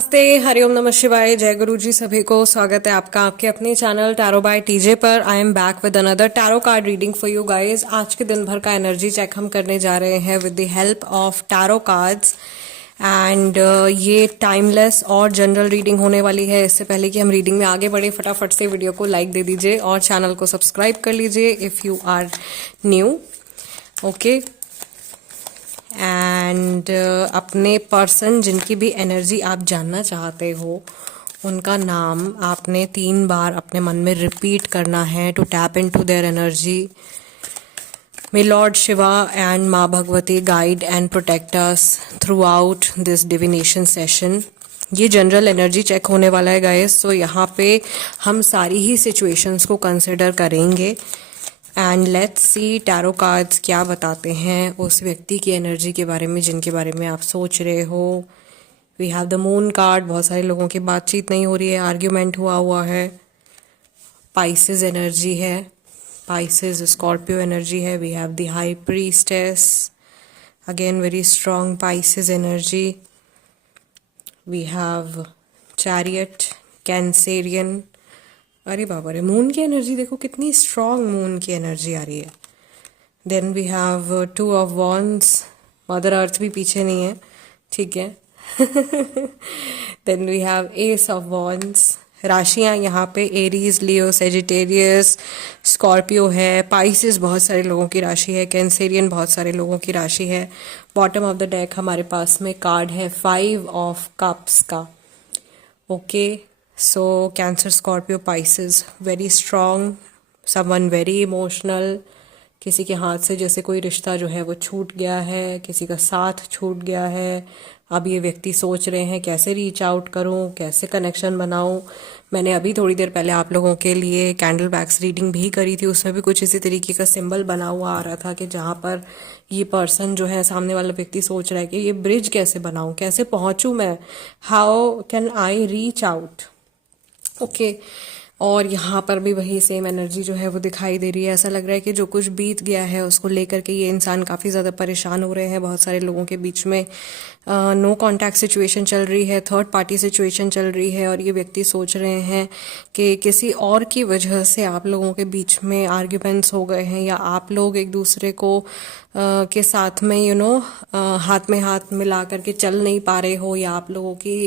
नमस्ते, हरिओम, नमः शिवाय, जय गुरु जी। सभी को स्वागत है आपका आपके अपने चैनल टैरो बाय टीजे पर। I am back with another tarot card reading for you guys. आज के दिन भर का एनर्जी चेक हम करने जा रहे हैं with the help of tarot cards and ये टाइमलेस और जनरल रीडिंग होने वाली है। इससे पहले कि हम रीडिंग में आगे बढ़े, फटाफट से वीडियो को लाइक दे दीजिए और चैनल को सब्सक्राइब कर लीजिए if you are new. Okay, and अपने पर्सन जिनकी भी एनर्जी आप जानना चाहते हो उनका नाम आपने 3 बार अपने मन में रिपीट करना है to tap into their energy. May lord Shiva and Maa Bhagwati guide and protect us throughout this divination session. ये जनरल एनर्जी चेक होने वाला है गाइस, तो यहाँ पे हम सारी ही सिचुएशंस को कंसिडर करेंगे and let's see tarot cards क्या बताते हैं उस व्यक्ति की एनर्जी के बारे में जिनके बारे में आप सोच रहे हो। We have the moon card. बहुत सारे लोगों की बातचीत नहीं हो रही है, आर्ग्यूमेंट हुआ है। पाइसेस एनर्जी है, पाइसेस स्कॉर्पियो एनर्जी है। We have the high priestess, again very strong Pisces energy. We have chariot, Cancerian. अरे बाबा रे, मून की एनर्जी देखो कितनी स्ट्रॉन्ग मून की एनर्जी आ रही है। Then we have 2 of wands, mother earth भी पीछे नहीं है, ठीक है। Then we have ace of wands. राशियां यहाँ पे एरीज, लियो, सेजिटेरियस, स्कॉर्पियो है। पाइसेस बहुत सारे लोगों की राशि है। कैंसेरियन बहुत सारे लोगों की राशि है। बॉटम ऑफ द डेक हमारे पास में कार्ड है 5 ऑफ कप्स का। Okay, so Cancer, Scorpio, Pisces very strong, someone very emotional. किसी के हाथ से जैसे कोई रिश्ता जो है वो छूट गया है, किसी का साथ छूट गया है। अब ये व्यक्ति सोच रहे हैं कैसे रीच आउट करूं, कैसे कनेक्शन बनाऊं। मैंने अभी थोड़ी देर पहले आप लोगों के लिए कैंडल बैक्स रीडिंग भी करी थी, उसमें भी कुछ इसी तरीके का सिंबल बना हुआ आ रहा था कि जहाँ पर ये पर्सन जो है, सामने वाला व्यक्ति सोच रहा है कि ये ब्रिज कैसे बनाऊं, कैसे पहुंचूं मैं, how can I reach out. Okay, और यहाँ पर भी वही सेम एनर्जी जो है वो दिखाई दे रही है। ऐसा लग रहा है कि जो कुछ बीत गया है उसको लेकर के ये इंसान काफ़ी ज़्यादा परेशान हो रहे हैं। बहुत सारे लोगों के बीच में नो कॉन्टैक्ट सिचुएशन चल रही है, थर्ड पार्टी सिचुएशन चल रही है, और ये व्यक्ति सोच रहे हैं कि किसी और की वजह से आप लोगों के बीच में आर्ग्यूमेंट्स हो गए हैं, या आप लोग एक दूसरे को के साथ में हाथ में हाथ मिला करके चल नहीं पा रहे हो, या आप लोगों की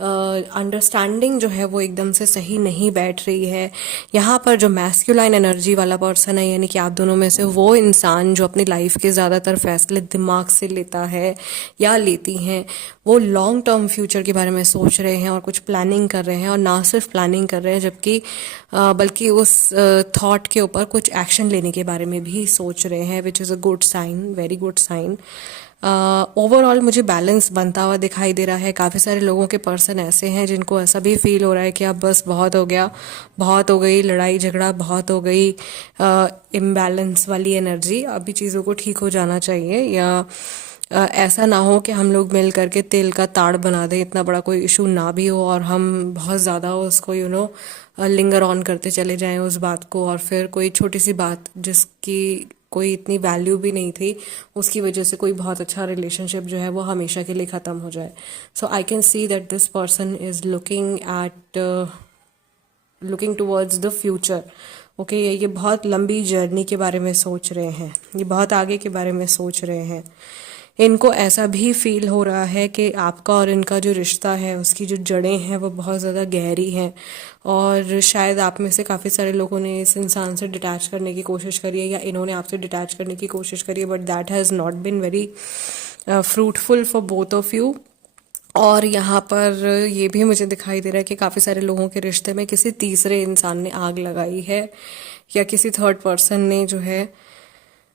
अंडरस्टैंडिंग जो है वो एकदम से सही नहीं बैठ रही है। यहाँ पर जो मैस्कुलाइन एनर्जी वाला पर्सन है, यानी कि आप दोनों में से वो इंसान जो अपनी लाइफ के ज़्यादातर फैसले दिमाग से लेता है या लेती हैं, वो लॉन्ग टर्म फ्यूचर के बारे में सोच रहे हैं और कुछ प्लानिंग कर रहे हैं, और ना सिर्फ प्लानिंग कर रहे हैं जबकि बल्कि उस थॉट के ऊपर कुछ एक्शन लेने के बारे में भी सोच रहे हैं, which is a good sign, very good sign. Overall मुझे बैलेंस बनता हुआ दिखाई दे रहा है। काफ़ी सारे लोगों के पर्सन ऐसे हैं जिनको ऐसा भी फील हो रहा है कि अब बस बहुत हो गया, बहुत हो गई लड़ाई झगड़ा, बहुत हो गई इम्बैलेंस वाली एनर्जी, अभी चीज़ों को ठीक हो जाना चाहिए, या ऐसा ना हो कि हम लोग मिल करके तेल का ताड़ बना दें, इतना बड़ा कोई इशू ना भी हो और हम बहुत ज़्यादा उसको लिंगर ऑन करते चले जाएं उस बात को, और फिर कोई छोटी सी बात जिसकी कोई इतनी वैल्यू भी नहीं थी उसकी वजह से कोई बहुत अच्छा रिलेशनशिप जो है वो हमेशा के लिए ख़त्म हो जाए। So I can see that this person is looking towards the future. Okay, ये बहुत लंबी जर्नी के बारे में सोच रहे हैं, ये बहुत आगे के बारे में सोच रहे हैं। इनको ऐसा भी फील हो रहा है कि आपका और इनका जो रिश्ता है उसकी जो जड़ें हैं वो बहुत ज़्यादा गहरी हैं, और शायद आप में से काफ़ी सारे लोगों ने इस इंसान से डिटैच करने की कोशिश करी है, या इन्होंने आपसे डिटैच करने की कोशिश करी है, but that has not been very fruitful for both of you. और यहाँ पर ये भी मुझे दिखाई दे रहा है कि काफ़ी सारे लोगों के रिश्ते में किसी तीसरे इंसान ने आग लगाई है, या किसी थर्ड पर्सन ने जो है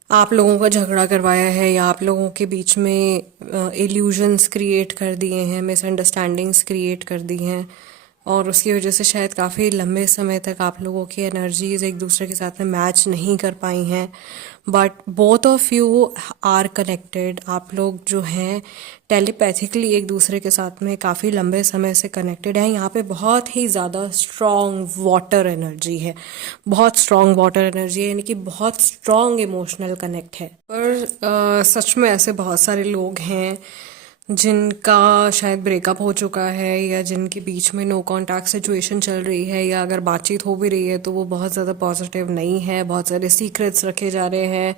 आप लोगों का झगड़ा करवाया है, या आप लोगों के बीच में इल्यूजन्स क्रिएट कर दिए हैं, मिसअंडरस्टैंडिंग्स क्रिएट कर दी हैं, और उसकी वजह से शायद काफ़ी लंबे समय तक आप लोगों की एनर्जीज एक दूसरे के साथ में मैच नहीं कर पाई हैं। But both of you are connected. आप लोग जो हैं टेलीपैथिकली एक दूसरे के साथ में काफ़ी लंबे समय से कनेक्टेड हैं। यहाँ पे बहुत ही ज़्यादा स्ट्रॉन्ग वाटर एनर्जी है, बहुत स्ट्रॉन्ग वाटर एनर्जी है, यानी कि बहुत स्ट्रॉन्ग इमोशनल कनेक्ट है। पर सच में ऐसे बहुत सारे लोग हैं जिनका शायद ब्रेकअप हो चुका है या जिनके बीच में नो कांटेक्ट सिचुएशन चल रही है, या अगर बातचीत हो भी रही है तो वो बहुत ज़्यादा पॉजिटिव नहीं है, बहुत सारे सीक्रेट्स रखे जा रहे हैं।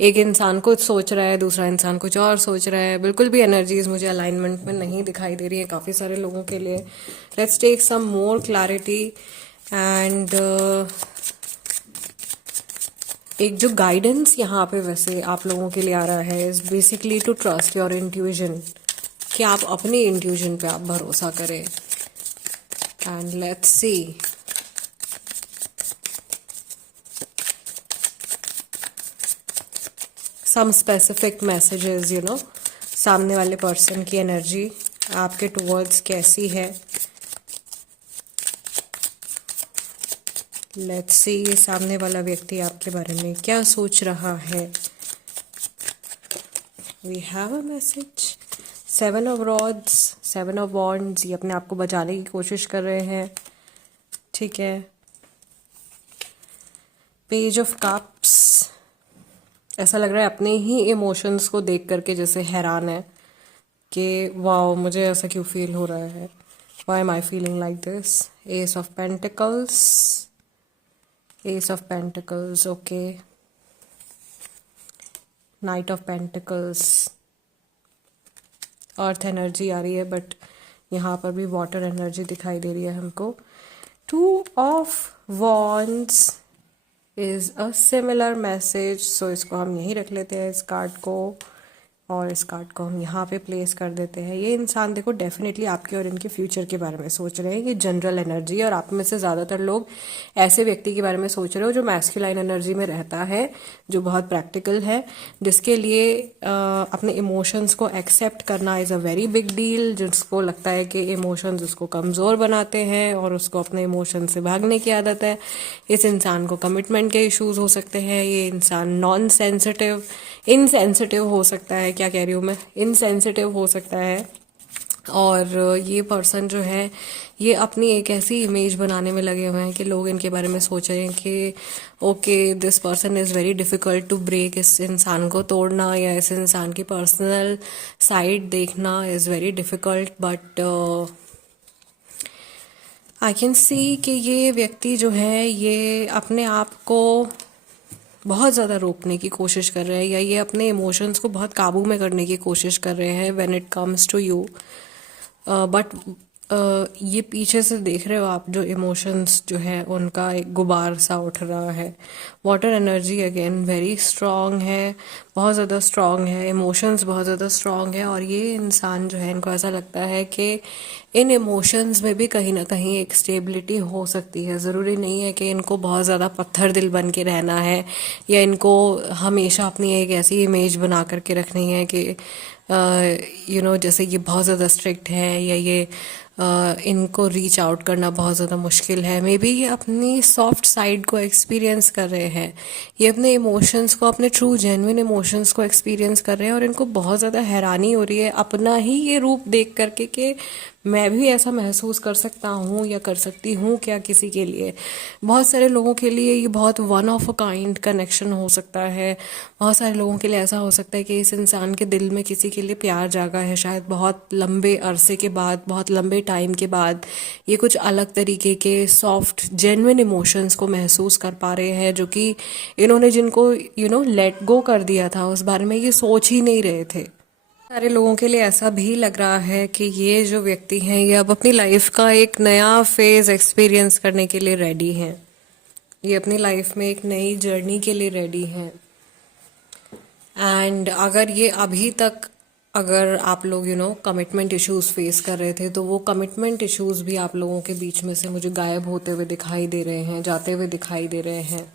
एक इंसान कुछ सोच रहा है, दूसरा इंसान कुछ और सोच रहा है। बिल्कुल भी एनर्जीज मुझे अलाइनमेंट में नहीं दिखाई दे रही है काफ़ी सारे लोगों के लिए। Let's take some more clarity. And एक जो गाइडेंस यहाँ पे वैसे आप लोगों के लिए आ रहा है is basically to trust your intuition, कि आप अपनी इंट्यूजन पे आप भरोसा करें। And let's see. Some specific messages, सामने वाले पर्सन की एनर्जी आपके टुवर्ड्स कैसी है। लेट्स सी ये सामने वाला व्यक्ति आपके बारे में क्या सोच रहा है। We have a message, 7 of rods, 7 of wands. ये अपने आप को बचाने की कोशिश कर रहे हैं, ठीक है। पेज ऑफ कप्स, ऐसा लग रहा है अपने ही इमोशंस को देख करके जैसे हैरान है कि वाओ मुझे ऐसा क्यों फील हो रहा है, why am I feeling like this. Ace of pentacles, ace of pentacles, okay. Knight of pentacles, earth energy आ रही है बट यहाँ पर भी वाटर एनर्जी दिखाई दे रही है हमको। 2 of wands is a similar message, so इसको हम यहीं रख लेते हैं इस कार्ड को, और इस कार्ड को हम यहाँ पे प्लेस कर देते हैं। ये इंसान देखो डेफिनेटली आपके और इनके फ्यूचर के बारे में सोच रहे हैं। ये जनरल एनर्जी है और आप में से ज़्यादातर लोग ऐसे व्यक्ति के बारे में सोच रहे हो जो मैस्कुलाइन एनर्जी में रहता है, जो बहुत प्रैक्टिकल है, जिसके लिए अपने इमोशंस को एक्सेप्ट करना is a very big deal, जिसको लगता है कि इमोशंस उसको कमज़ोर बनाते हैं और उसको अपने इमोशन से भागने की आदत है। इस इंसान को कमिटमेंट के इश्यूज हो सकते हैं। ये इंसान नॉन सेंसिटिव, इनसेंसिटिव हो सकता है, क्या कह रही हूँ मैं, इनसेंसिटिव हो सकता है। और ये पर्सन जो है ये अपनी एक ऐसी इमेज बनाने में लगे हुए हैं कि लोग इनके बारे में सोच रहे हैं कि okay this person is very difficult to break. इस इंसान को तोड़ना या इस इंसान की पर्सनल साइड देखना is very difficult, but I can see कि ये व्यक्ति जो है ये अपने आप को बहुत ज़्यादा रोकने की कोशिश कर रहे हैं, या ये अपने इमोशंस को बहुत काबू में करने की कोशिश कर रहे हैं when it comes to you. But ये पीछे से देख रहे हो आप जो इमोशंस जो है उनका एक गुबार सा उठ रहा है। Water energy again very strong है, बहुत ज़्यादा स्ट्रांग है, इमोशंस बहुत ज़्यादा स्ट्रांग है। और ये इंसान जो है इनको ऐसा लगता है कि इन इमोशंस में भी कहीं ना कहीं एक स्टेबिलिटी हो सकती है। ज़रूरी नहीं है कि इनको बहुत ज़्यादा पत्थर दिल बन के रहना है या इनको हमेशा अपनी एक ऐसी इमेज बना करके रखनी है कि जैसे ये बहुत ज़्यादा स्ट्रिक्ट है या ये इनको रीच आउट करना बहुत ज़्यादा मुश्किल है। मे बी ये अपनी सॉफ्ट साइड को एक्सपीरियंस कर रहे हैं, ये अपने इमोशंस को, अपने ट्रू जेन्युइन इमोशंस को एक्सपीरियंस कर रहे हैं और इनको बहुत ज़्यादा हैरानी हो रही है अपना ही ये रूप देख करके कि मैं भी ऐसा महसूस कर सकता हूँ या कर सकती हूँ क्या किसी के लिए। बहुत सारे लोगों के लिए ये बहुत one of a kind connection हो सकता है। बहुत सारे लोगों के लिए ऐसा हो सकता है कि इस इंसान के दिल में किसी के लिए प्यार जागा है, शायद बहुत लंबे अरसे के बाद, बहुत लंबे टाइम के बाद ये कुछ अलग तरीके के सॉफ्ट जेन्युइन इमोशंस को महसूस कर पा रहे हैं, जो कि इन्होंने जिनको लेट गो कर दिया था उस बारे में ये सोच ही नहीं रहे थे। सारे लोगों के लिए ऐसा भी लग रहा है कि ये जो व्यक्ति हैं ये अब अपनी लाइफ का एक नया फेज एक्सपीरियंस करने के लिए रेडी हैं। ये अपनी लाइफ में एक नई जर्नी के लिए रेडी हैं। एंड अगर ये अभी तक, अगर आप लोग कमिटमेंट इश्यूज फेस कर रहे थे तो वो कमिटमेंट इश्यूज भी आप लोगों के बीच में से मुझे गायब होते हुए दिखाई दे रहे हैं, जाते हुए दिखाई दे रहे हैं।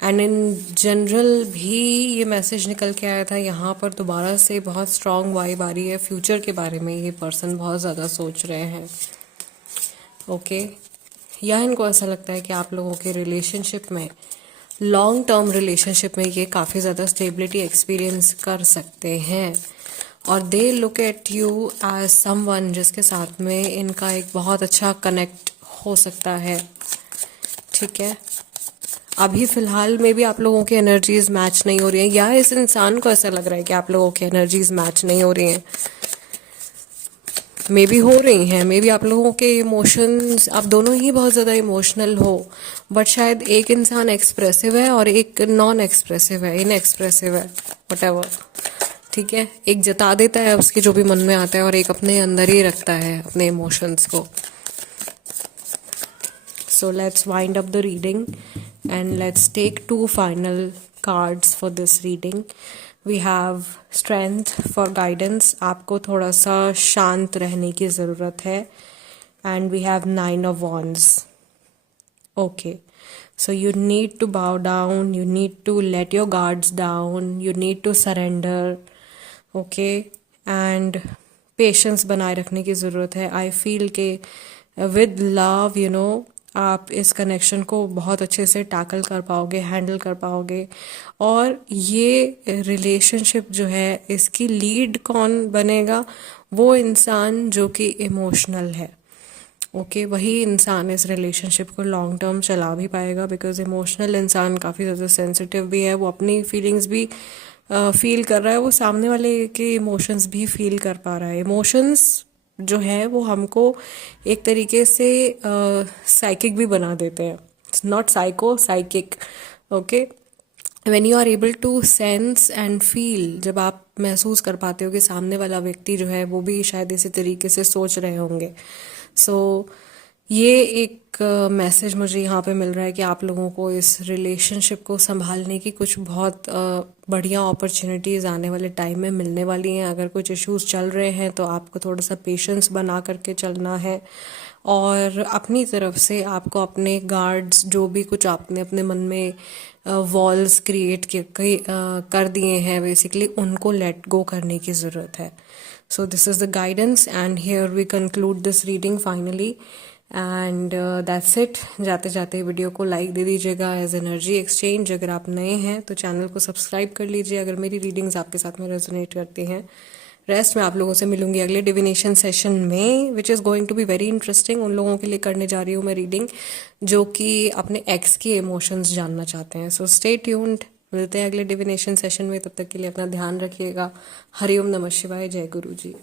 एंड इन जनरल भी ये मैसेज निकल के आया था यहाँ पर दोबारा से बहुत स्ट्रॉन्ग वाइब आ रही है। फ्यूचर के बारे में ये पर्सन बहुत ज़्यादा सोच रहे हैं, ओके। या इनको ऐसा लगता है कि आप लोगों के रिलेशनशिप में, लॉन्ग टर्म रिलेशनशिप में ये काफ़ी ज़्यादा स्टेबिलिटी एक्सपीरियंस कर सकते हैं और they look at you as someone जिसके साथ में इनका एक बहुत अच्छा कनेक्ट हो सकता है, ठीक है। अभी फिलहाल में भी आप लोगों की एनर्जीज मैच नहीं हो रही हैं, या इस इंसान को ऐसा लग रहा है कि आप लोगों की एनर्जीज मैच नहीं हो रही हैं। मे बी हो रही हैं, मे बी आप लोगों के इमोशंस, आप दोनों ही बहुत ज़्यादा इमोशनल हो, बट शायद एक इंसान एक्सप्रेसिव है और एक नॉन एक्सप्रेसिव है, इनएक्सप्रेसिव है, वट। ठीक है, एक जता देता है उसके जो भी मन में आता है और एक अपने अंदर ही रखता है अपने इमोशंस को। So let's wind up the reading and let's take two final cards for this reading. We have strength for guidance. आपको थोड़ा सा शांत रहने की ज़रूरत है. And we have 9 of wands. Okay. So you need to bow down. You need to let your guards down. You need to surrender. Okay. And patience बनाए रखने की ज़रूरत है. आई फील के विद लव आप इस कनेक्शन को बहुत अच्छे से टैकल कर पाओगे, हैंडल कर पाओगे. और ये रिलेशनशिप जो है, इसकी लीड कौन बनेगा? वो इंसान जो कि इमोशनल है. ओके, वही इंसान इस रिलेशनशिप को लॉन्ग टर्म चला भी पाएगा, बिकॉज इमोशनल इंसान काफ़ी ज़्यादा सेंसिटिव भी है. वो अपनी फीलिंग्स भी फील कर रहा है, वो सामने वाले के इमोशंस भी फील कर पा रहा है. इमोशंस जो है वो हमको एक तरीके से साइकिक भी बना देते हैं. Not psycho, psychic. Okay, when you are able to sense and feel, जब आप महसूस कर पाते हो कि सामने वाला व्यक्ति जो है वो भी शायद इसी तरीके से सोच रहे होंगे. सो ये एक मैसेज मुझे यहाँ पे मिल रहा है कि आप लोगों को इस रिलेशनशिप को संभालने की कुछ बहुत बढ़िया अपॉर्चुनिटीज़ आने वाले टाइम में मिलने वाली हैं. अगर कुछ इश्यूज चल रहे हैं तो आपको थोड़ा सा पेशेंस बना करके चलना है, और अपनी तरफ से आपको अपने गार्ड्स, जो भी कुछ आपने अपने मन में वॉल्स क्रिएट कर दिए हैं बेसिकली, उनको लेट गो करने की ज़रूरत है. So this is the guidance, and here we conclude this reading finally. And that's it. जाते जाते वीडियो को लाइक दे दीजिएगा एज एनर्जी एक्सचेंज. अगर आप नए हैं तो चैनल को सब्सक्राइब कर लीजिए अगर मेरी रीडिंग्स आपके साथ में रेजोनेट करती हैं. रेस्ट में आप लोगों से मिलूंगी अगले डिविनेशन सेशन में, which is going to be very interesting. उन लोगों के लिए करने जा रही हूँ मैं रीडिंग जो कि अपने एक्स के इमोशंस जानना चाहते हैं. So stay tuned. मिलते हैं अगले डिविनेशन सेशन में. तब तक के लिए अपना ध्यान रखिएगा. हरिओम नमः शिवाय. जय गुरु जी.